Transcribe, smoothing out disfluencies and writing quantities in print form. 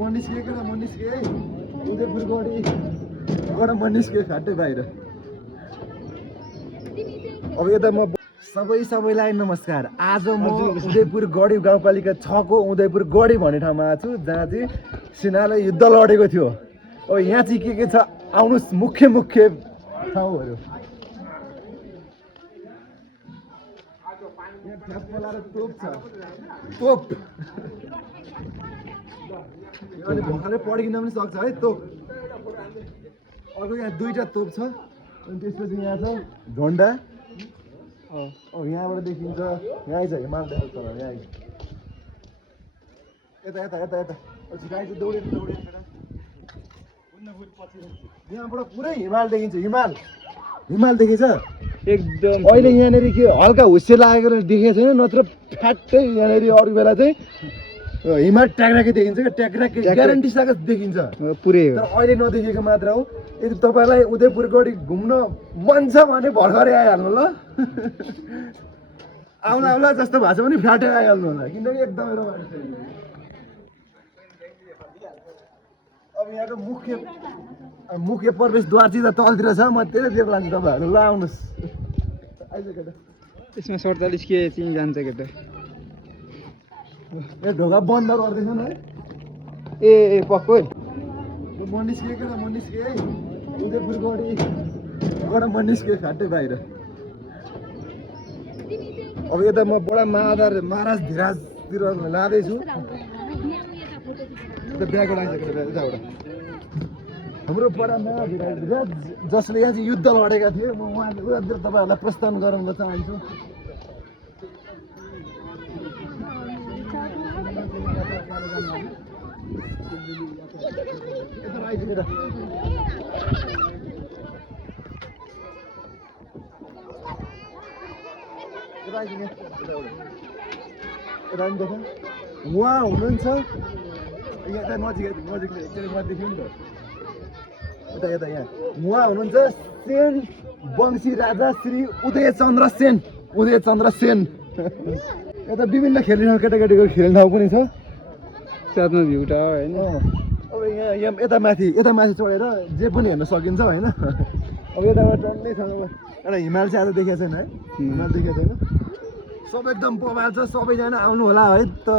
मनिस्के है उदयपुर गढीबाट मनिस्के खाटे बाहिर। अब यता म सबैलाई नमस्कार। आज म उदयपुर गढी गाउँपालिका 6 को उदयपुर गढी भन्ने ठाउँमा आएको छु जहाँ चाहिँ सेनाले युद्ध लडेको थियो। अब यहाँ चाहिँ के छ आउनुहोस् मुख्य ठाउँहरू। तोप छ तोप अनि भर्खरै पड्किन पनि सक्छ है तोप। अर्को यहाँ 2टा तोप छ अनि त्यसपछि यहाँ छ झन्डा। यहाँबाट देखिन्छ यहीँ छ हिमाल देखाउँछ यहाँ यता यता यता यता गाई चाहिँ दौडेर यहाँबाट पुरै हिमाल देखिन्छ। हिमाल देखेछ एकदम। अहिले यहाँनिर के हल्का हुस्से लागेको देखेको छैन, नत्र फ्याट्टै यहाँनिर अरू बेला चाहिँ हिमाल ट्याक्राकै देखिन्छ क्या, ट्याक्राकै ग्यारेन्टी साथ देखिन्छ पुरै हो। तर अहिले नदेखेको मात्र हो। यदि तपाईँलाई उदयपुर गढी घुम्न मन छ भने भर्खरै आइहाल्नु ल। आउला जस्तो भएको छ भने फ्याटै आइहाल्नु होला किनकि एकदमै रमाइलो छ। अब यहाँको मुख्य प्रवेशद्वार चाहिँ तलतिर छ। म त्यतैतिर लान्छु तपाईँहरू ल आउनुहोस्। यसमा 47 के चाहिँ जान्छ केटा। ए ढोका बन्द गर्दैछन् है। ए पक्कै मनिस्के है उदयपुर गढीबाट मनिस्के खाटे बाहिर। अब यता म बडा महाराज धिराजतिर लाँदैछु। ब्यागबाट आइसकेको यताबाट हाम्रो बडा महाराज धिराज जसले यहाँ चाहिँ युद्ध लडेका थिए। म उहाँले तपाईँहरूलाई प्रस्थान गराउन चाहन्छु। उहाँ हुनुहुन्छ यता नजिकै नि त यता यहाँ उहाँ हुनुहुन्छ सेन वंशी राजा श्री उदयचन्द्र सेन। यता विभिन्न खेल्ने ठाउँ केटाकेटीको खेल्ने ठाउँ पनि छ। साथमा भ्यू टावर होइन। अब यहाँ यता माथि चढेर जे पनि हेर्न सकिन्छ होइन। अब यताबाट टन्नै छ एउटा हिमाल चाहिँ आज देखेको छैन है। हिमाल देखेको छैन। सब एकदम पवाल छ। सबैजना आउनु होला है त।